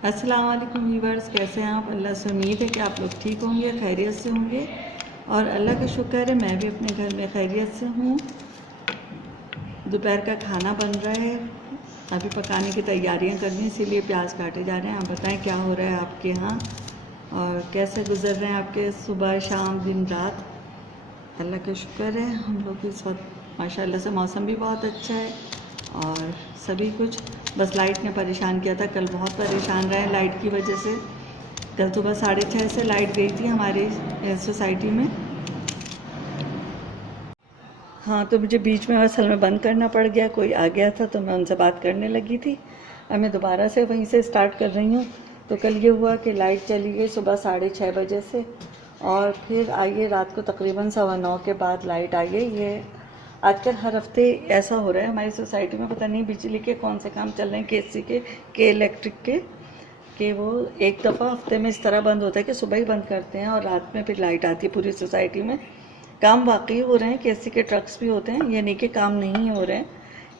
अस्सलाम वालेकुम व्यूवर्स, कैसे हैं आप? अल्लाह से उम्मीद है कि आप लोग ठीक होंगे, खैरियत से होंगे। और अल्लाह का शुक्र है मैं भी अपने घर में खैरियत से हूँ। दोपहर का खाना बन रहा है, अभी पकाने की तैयारियां करनी, इसीलिए प्याज काटे जा रहे हैं। आप बताएं क्या हो रहा है आपके यहाँ और कैसे गुजर रहे हैं आपके सुबह शाम दिन रात? अल्लाह का शुक्र है हम लोग इस वक्त माशाल्लाह से मौसम भी बहुत अच्छा है और सभी कुछ। बस लाइट ने परेशान किया था, कल बहुत परेशान रहे लाइट की वजह से। कल सुबह 6:30 से लाइट गई थी हमारी सोसाइटी में। हाँ, तो मुझे बीच में असल में बंद करना पड़ गया, कोई आ गया था तो मैं उनसे बात करने लगी थी। अब मैं दोबारा से वहीं से स्टार्ट कर रही हूँ। तो कल ये हुआ कि लाइट चली गई सुबह 6:30 बजे से, और फिर आइए रात को तकरीबन 9:15 के बाद लाइट आई है। ये आजकल हर हफ्ते ऐसा हो रहा है हमारी सोसाइटी में, पता नहीं बिजली के कौन से काम चल रहे हैं, केसी के इलेक्ट्रिक के, कि वो एक दफ़ा हफ्ते में इस तरह बंद होता है कि सुबह ही बंद करते हैं और रात में फिर लाइट आती है पूरी सोसाइटी में। काम वाकई हो रहे हैं, केसी के ट्रक्स भी होते हैं, ये नहीं कि काम नहीं हो रहे हैं,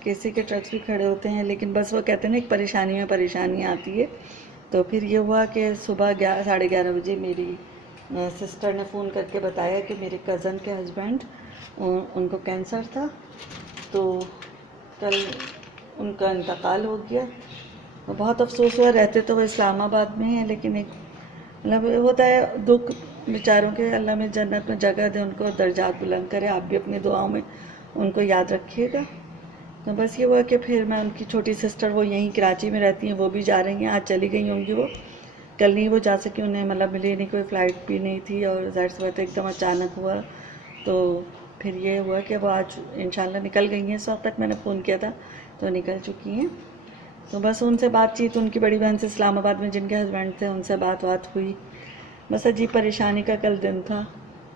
केसी के ट्रक्स भी खड़े होते हैं, लेकिन बस वो कहते हैं ना एक परेशानी में परेशानी आती है। तो फिर ये हुआ कि सुबह 11 साढ़े 11 बजे मेरी सिस्टर ने फ़ोन करके बताया कि मेरे कज़न के हस्बैंड उनको कैंसर था, तो कल उनका इंतकाल हो गया। तो बहुत अफसोस हुआ, रहते तो वो इस्लामाबाद में हैं, लेकिन एक मतलब होता है दुख बेचारों के। अल्लाह में जन्नत में जगह दे उनको, दर्जात बुलंद करे। आप भी अपनी दुआओं में उनको याद रखिएगा। तो बस ये हुआ कि फिर मैं उनकी छोटी सिस्टर, वो यहीं कराची में रहती हैं, वो भी जा रही हैं, आज चली गई होंगी वो, कल नहीं वो जा सकी, उन्हें मतलब मिली नहीं, कोई फ़्लाइट भी नहीं थी और ज़ाहिर सी बात है एकदम अचानक हुआ। तो फिर ये हुआ कि वो आज इंशाल्लाह निकल गई हैं। इस वक्त तक मैंने फ़ोन किया था तो निकल चुकी हैं। तो बस उनसे बातचीत, उनकी बड़ी बहन से इस्लामाबाद में जिनके हस्बैंड थे उनसे बात हुई। बस अजीब परेशानी का कल दिन था।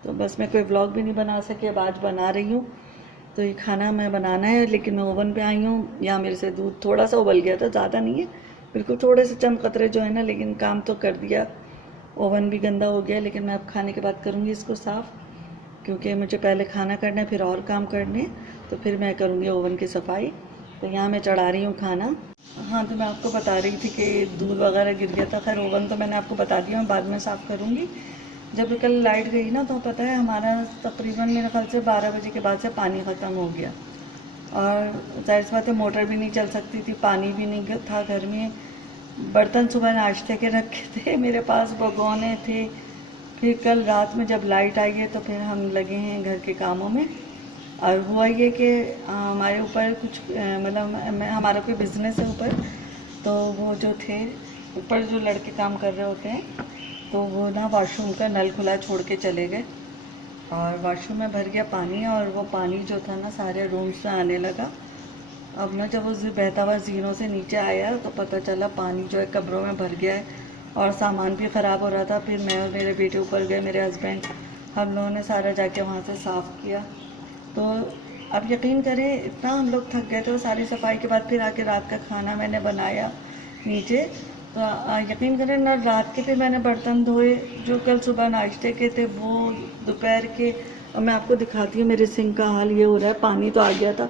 तो बस मैं कोई व्लॉग भी नहीं बना सकी, अब आज बना रही हूँ। तो ये खाना मैं बनाना है, लेकिन मैं ओवन पे आई हूँ। यहाँ मेरे से दूध थोड़ा सा उबल गया था, ज़्यादा नहीं है, बिल्कुल थोड़े से चंद कतरे जो है ना, लेकिन काम तो कर दिया। ओवन भी गंदा हो गया, लेकिन मैं अब खाने के बाद करूँगी इसको साफ़, क्योंकि मुझे पहले खाना करना है फिर और काम करने, तो फिर मैं करूँगी ओवन की सफाई। तो यहाँ मैं चढ़ा रही हूँ खाना। हाँ, तो मैं आपको बता रही थी कि दूध वगैरह गिर गया था। खैर ओवन तो मैंने आपको बता दिया, मैं बाद में साफ़ करूँगी। जब कल लाइट गई ना, तो पता है हमारा तकरीबन मेरे ख्याल से 12 बजे के बाद से पानी ख़त्म हो गया, और ज़ाहिर सी बात है मोटर भी नहीं चल सकती थी, पानी भी नहीं था घर में। बर्तन सुबह नाश्ते के रखे थे मेरे पास, भगोने थे। फिर कल रात में जब लाइट आई है तो फिर हम लगे हैं घर के कामों में। और हुआ ये कि हमारे ऊपर कुछ मतलब हमारा कोई बिज़नेस है ऊपर, तो वो जो थे ऊपर जो लड़के काम कर रहे होते हैं, तो वो ना वॉशरूम का नल खुला छोड़ के चले गए, और वॉशरूम में भर गया पानी, और वो पानी जो था ना सारे रूम्स में आने लगा। अब ना जब वो बहता हुआ ज़ीनों से नीचे आया तो पता चला पानी जो है कब्रों में भर गया है, और सामान भी ख़राब हो रहा था। फिर मैं और मेरे बेटे ऊपर गए, मेरे हस्बैंड, हम लोगों ने सारा जाके वहाँ से साफ़ किया। तो अब यकीन करें इतना हम लोग थक गए थे, वो सारी सफाई के बाद फिर आके रात का खाना मैंने बनाया नीचे। तो यकीन करें ना, रात के फिर मैंने बर्तन धोए जो कल सुबह नाश्ते के थे, वो दोपहर के। और मैं आपको दिखाती हूँ मेरे सिंक का हाल ये हो रहा है, पानी तो आ गया था,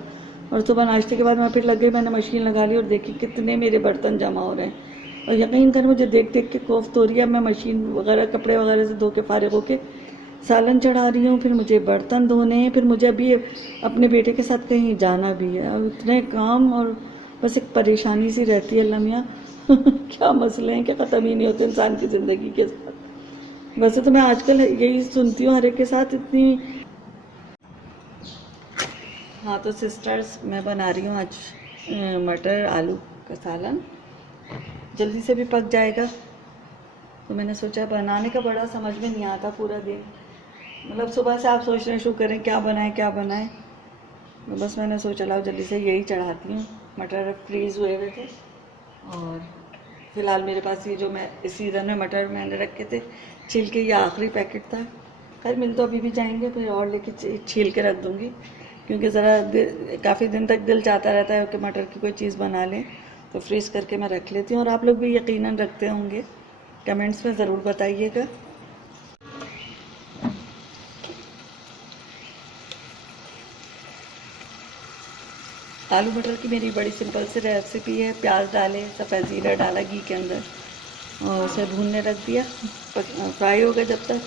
और सुबह नाश्ते के बाद मैं फिर लग गई, मैंने मशीन लगा ली और देखी कितने मेरे बर्तन जमा हो रहे हैं। और यकीन करें मुझे देख देख के कोफ्त हो रही है। मैं मशीन वगैरह कपड़े वगैरह से धो के फारिग होके सालन चढ़ा रही हूँ, फिर मुझे बर्तन धोने हैं, फिर मुझे अभी अपने बेटे के साथ कहीं जाना भी है। अब इतने काम, और बस एक परेशानी सी रहती है लम्हा क्या मसले हैं कि ख़त्म ही नहीं होते इंसान की ज़िंदगी के साथ। वैसे तो मैं आजकल यही सुनती हूँ हर एक के साथ इतनी। हाँ, तो सिस्टर्स मैं बना रही हूँ आज मटर आलू का सालन, जल्दी से भी पक जाएगा। तो मैंने सोचा, बनाने का बड़ा समझ में नहीं आता पूरा दिन, मतलब सुबह से आप सोचना शुरू करें क्या बनाएं क्या बनाएं। तो बस मैंने सोचा लाओ जल्दी से यही चढ़ाती हूँ। मटर फ्रीज़ हुए हुए थे, और फ़िलहाल मेरे पास ये जो मैं इस सीज़न में मटर मैंने रखे थे छील के, ये आखिरी पैकेट था। खैर मिल तो अभी भी जाएंगे, फिर और लेके छील के रख दूँगी, क्योंकि ज़रा काफ़ी दिन तक दिल चाहता रहता है कि मटर की कोई चीज़ बना लें, तो फ्रीज़ करके मैं रख लेती हूँ। और आप लोग भी यकीनन रखते होंगे, कमेंट्स में ज़रूर बताइएगा। आलू मटर की मेरी बड़ी सिंपल सी रेसिपी है। प्याज डाले, सफ़ेद ज़ीरा डाला घी के अंदर, और उसे भूनने रख दिया, फ्राई हो गया जब तक।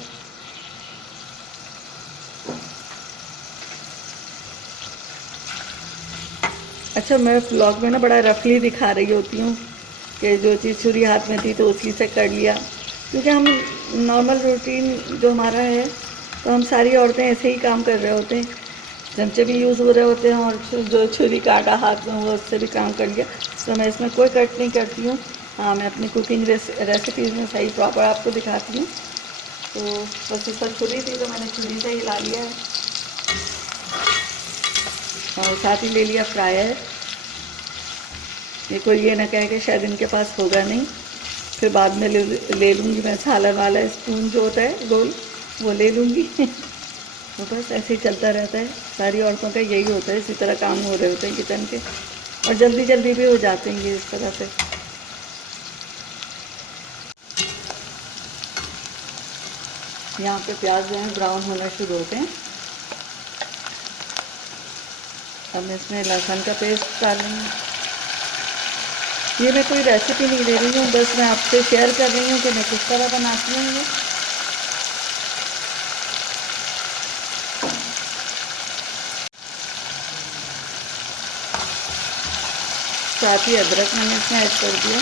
अच्छा, मैं ब्लॉग में ना बड़ा रफली दिखा रही होती हूँ कि जो चीज़ छुरी हाथ में थी तो उसी से कर लिया, क्योंकि हम नॉर्मल रूटीन जो हमारा है तो हम सारी औरतें ऐसे ही काम कर रहे होते हैं, चमचे भी यूज़ हो रहे होते हैं और जो छुरी काटा हाथ में वो उससे भी काम कर लिया। तो मैं इसमें कोई कट नहीं करती हूँ। हाँ, मैं अपनी कुकिंग रेसिपीज़ में सही प्रॉपर आपको दिखाती हूँ। तो बस इस पर छुरी थी तो मैंने छुरी से ही ला लिया है और साथ ही ले लिया फ्रायर। ये कोई ये ना कहे कि शायद इनके पास होगा नहीं, फिर बाद में ले लूँगी मैं सालन वाला स्पून जो होता है गोल, वो ले लूँगी। तो बस ऐसे ही चलता रहता है, सारी औरतों का यही होता है, इसी तरह काम हो रहे होते हैं किचन के, और जल्दी जल्दी भी हो जाते हैं ये इस तरह से। यहाँ पे प्याज जो है ब्राउन होना शुरू होते हैं। अब मैं इसमें लहसुन का पेस्ट डालूँगी। ये मैं कोई रेसिपी नहीं दे रही हूँ, बस मैं आपसे शेयर कर रही हूँ कि मैं किस तरह बनाती हूँ ये। साथ ही अदरक मैंने इसमें ऐड कर दिया।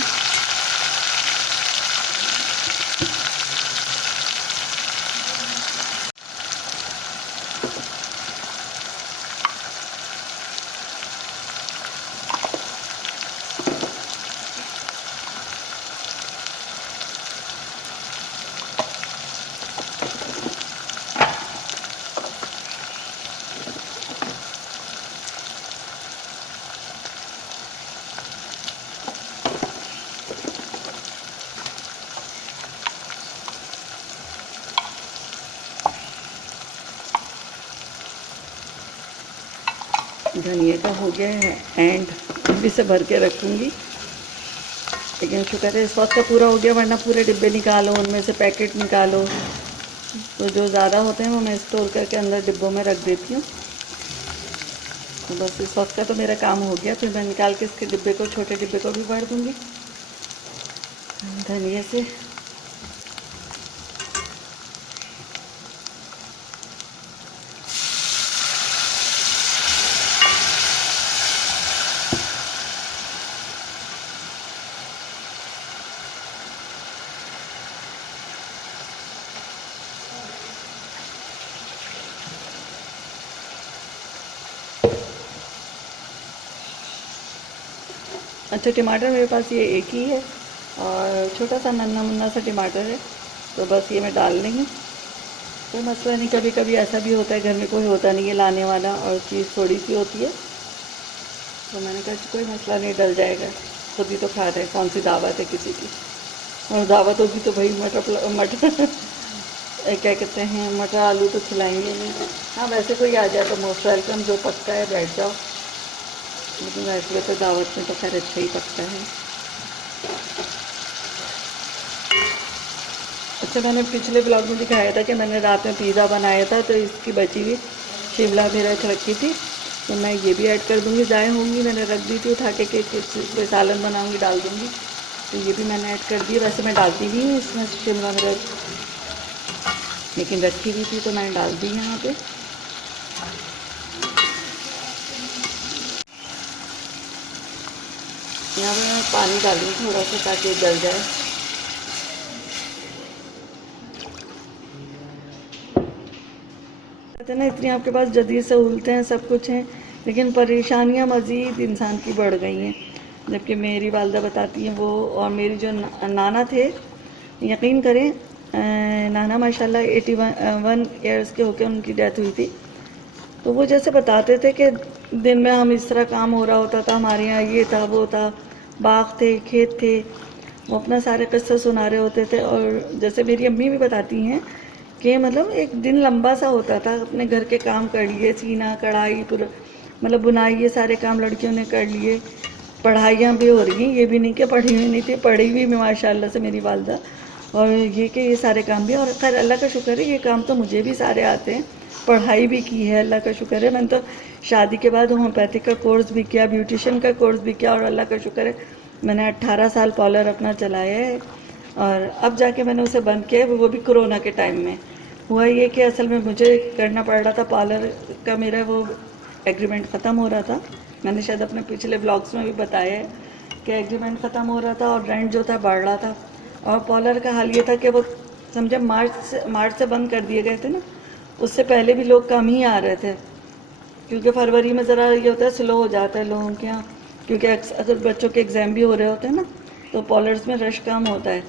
धनिया का हो गया है एंड डिब्बी से भर के रखूँगी, लेकिन शुक्र है इस वक्त का पूरा हो गया, वरना पूरे डिब्बे निकालो, उनमें से पैकेट निकालो, तो जो ज़्यादा होते हैं वो मैं स्टोर करके अंदर डिब्बों में रख देती हूँ। तो बस इस वक्त का तो मेरा काम हो गया, फिर मैं निकाल के इसके डिब्बे को, छोटे डिब्बे को भी भर दूँगी धनिया से। अच्छा, टमाटर मेरे पास ये एक ही है और छोटा सा नन्ना मुन्ना सा टमाटर है, तो बस ये मैं डाल देंगी। कोई मसला नहीं, कभी कभी ऐसा भी होता है घर में कोई होता नहीं है लाने वाला और चीज़ थोड़ी सी होती है, तो मैंने कहा कोई मसला नहीं, डल जाएगा, खुद ही तो खा रहे हैं, कौन सी दावत है किसी की। और दावत होगी तो भाई मटर मटर क्या कहते हैं, मटर आलू तो खिलाएंगे नहीं। हाँ, वैसे कोई आ जाए तो मोस्ट वेलकम, जो पकता है बैठ जाओ, लेकिन वैसे तो दावत में तो खैर अच्छा ही पकता है। अच्छा, मैंने पिछले ब्लॉग में दिखाया था कि मैंने रात में पिज़्ज़ा बनाया था, तो इसकी बची हुई शिमला मिर्च रखी थी, तो मैं ये भी ऐड कर दूँगी। ज़ाय होंगी, मैंने रख दी थी उठा के कोई सालन बनाऊँगी डाल दूँगी, तो ये भी मैंने ऐड कर दी। वैसे मैं डालती नहीं हूँ इसमें शिमला मिर्च, लेकिन रखी हुई थी तो मैंने डाल दी यहाँ पे। यहाँ पे मैं पानी डालूँ थोड़ा सा ताकि गल जाए। कहते हैं ना, इतनी आपके पास जदीद सहूलतें हैं, सब कुछ हैं, लेकिन परेशानियाँ मज़ीद इंसान की बढ़ गई हैं। जबकि मेरी वालदा बताती हैं वो, और मेरी जो नाना थे, यकीन करें, नाना माशाल्लाह 81 ईयर्स के होकर उनकी डेथ हुई थी, तो वो जैसे बताते थे कि दिन में हम इस तरह काम हो रहा होता था, हमारे यहाँ ये था वो था, बाग थे, खेत थे, वो अपना सारे किस्से सुना रहे होते थे। और जैसे मेरी अम्मी भी बताती हैं कि मतलब एक दिन लंबा सा होता था, अपने घर के काम कर लिए, सीना कढ़ाई पूरा, मतलब बुनाई, ये सारे काम लड़कियों ने कर लिए। पढ़ाइयाँ भी हो रही, ये भी नहीं कि पढ़ी हुई नहीं थी, पढ़ी हुई भी माशाल्लाह से मेरी वालदा, और ये कि ये सारे काम भी। और खैर अल्लाह का शुक्र है, ये काम तो मुझे भी सारे आते हैं, पढ़ाई भी की है, अल्लाह का शुक्र है। मैंने तो शादी के बाद होम्योपैथिक का कोर्स भी किया, ब्यूटिशियन का कोर्स भी किया, और अल्लाह का शुक्र है मैंने 18 साल पार्लर अपना चलाया है। और अब जाके मैंने उसे बंद किया, वो भी कोरोना के टाइम में। हुआ ये कि असल में मुझे करना पड़ रहा था, पार्लर का मेरा वो एग्रीमेंट ख़त्म हो रहा था। मैंने शायद अपने पिछले ब्लॉग्स में भी बताया है कि एग्रीमेंट ख़त्म हो रहा था और रेंट जो था बढ़ रहा था। और पार्लर का हाल ये था कि वो समझे मार्च से बंद कर दिए गए थे ना, उससे पहले भी लोग कम ही आ रहे थे, क्योंकि फरवरी में ज़रा ये होता है स्लो हो जाता है लोगों के यहाँ, क्योंकि अगर बच्चों के एग्ज़ाम भी हो रहे होते हैं ना, तो पार्लर्स में रश कम होता है।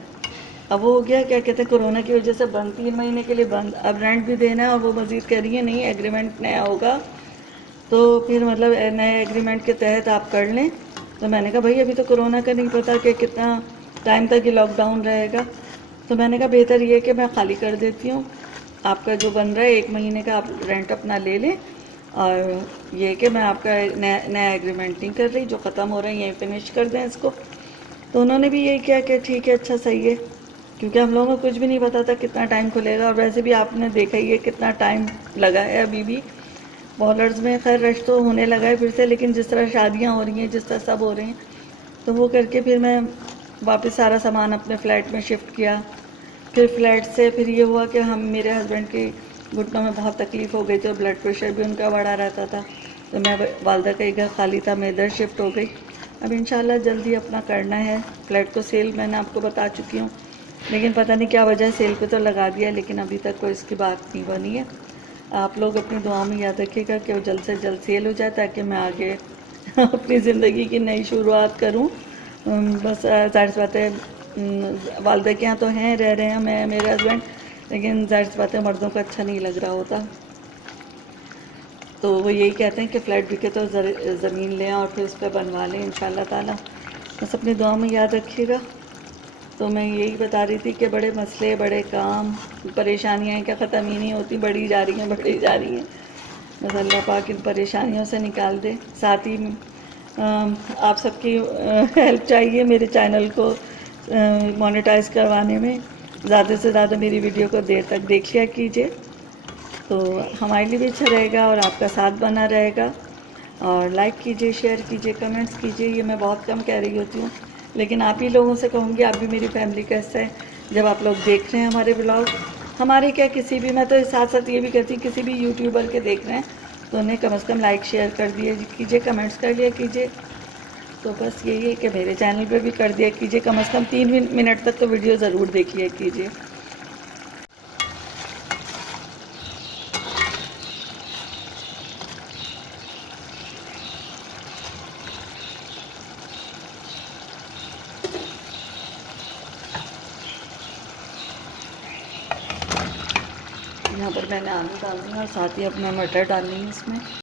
अब वो हो गया, क्या कहते हैं, कोरोना की वजह से बंद, 3 महीने के लिए बंद। अब रेंट भी देना है और वो मज़ीद कह रही है नहीं एग्रीमेंट नया होगा तो फिर मतलब नए एग्रीमेंट के तहत आप कर लें। तो मैंने कहा भाई अभी तो कोरोना का नहीं पता कि कितना टाइम तक ये लॉकडाउन रहेगा, तो मैंने कहा बेहतर ये कि मैं खाली कर देती हूँ, आपका जो बन रहा है 1 महीने का आप रेंट अपना ले लें, और ये कि मैं आपका नया एग्रीमेंट नहीं कर रही, जो ख़त्म हो रहा है यहीं फिनिश कर दें इसको। तो उन्होंने भी यही किया कि ठीक है, अच्छा सही है, क्योंकि हम लोगों को कुछ भी नहीं पता था कितना टाइम खुलेगा। और वैसे भी आपने देखा ही है कितना टाइम लगा है अभी भी पार्लर्स में। खैर रश तो होने लगा है फिर से, लेकिन जिस तरह शादियां हो रही हैं, जिस तरह सब हो रहे हैं, तो वो करके फिर मैं वापस सारा सामान अपने फ़्लैट में शिफ्ट किया। फिर फ्लैट से फिर ये हुआ कि हम मेरे हस्बैंड की घुटनों में बहुत तकलीफ़ हो गई थी और ब्लड प्रेशर भी उनका बढ़ा रहता था, तो मैं वालदा का एक घर खाली था, मैं इधर शिफ्ट हो गई। अब इंशाल्लाह जल्दी अपना करना है। फ्लैट को सेल मैंने आपको बता चुकी हूँ, लेकिन पता नहीं क्या वजह, सेल पे तो लगा दिया लेकिन अभी तक कोई इसकी बात नहीं बनी है। आप लोग अपनी दुआ में याद रखिएगा कि वो जल्द से जल्द सेल हो जाए, ताकि मैं आगे अपनी ज़िंदगी की नई शुरुआत करूँ। बस ज़ाहिर सी बात है, वालदा के यहाँ तो हैं, रह रहे हैं मैं मेरे हस्बैंड, लेकिन ज़ाहिर सी बात है मर्दों को अच्छा नहीं लग रहा होता, तो वो यही कहते हैं कि फ़्लैट बिके तो ज़मीन लें और फिर उस पर बनवा लें इंशाल्लाह ताला। बस अपनी दुआ में याद रखिएगा। तो मैं यही बता रही थी कि बड़े मसले, बड़े काम, परेशानियाँ क्या ख़त्म ही नहीं होती, बढ़ी जा रही हैं, बढ़ी जा रही हैं। बस अल्लाह पाक इन परेशानियों से निकाल दे। साथ ही आप सबकी हेल्प चाहिए मेरे चैनल को मोनेटाइज करवाने में। ज़्यादा से ज़्यादा मेरी वीडियो को देर तक देख लिया कीजिए, तो हमारे लिए भी अच्छा रहेगा और आपका साथ बना रहेगा। और लाइक कीजिए, शेयर कीजिए, कमेंट्स कीजिए। ये मैं बहुत कम कह रही होती हूँ, लेकिन आप ही लोगों से कहूँगी, आप भी मेरी फैमिली का हिस्सा है। जब आप लोग देख रहे हैं हमारे ब्लॉग, हमारे क्या किसी भी, मैं तो साथ साथ ये भी कहती हूँ, किसी भी यूट्यूबर के देख रहे हैं तो उन्हें कम से कम लाइक शेयर कर दिए कीजिए, कमेंट्स कर लिया कीजिए। तो बस यही है कि मेरे चैनल पे भी कर दिया कीजिए, कम से कम 3 मिनट तक तो वीडियो ज़रूर देख लिया कीजिए। यहाँ पर मैंने आलू डाल दिया और साथ ही अपना मटर डालनी है इसमें।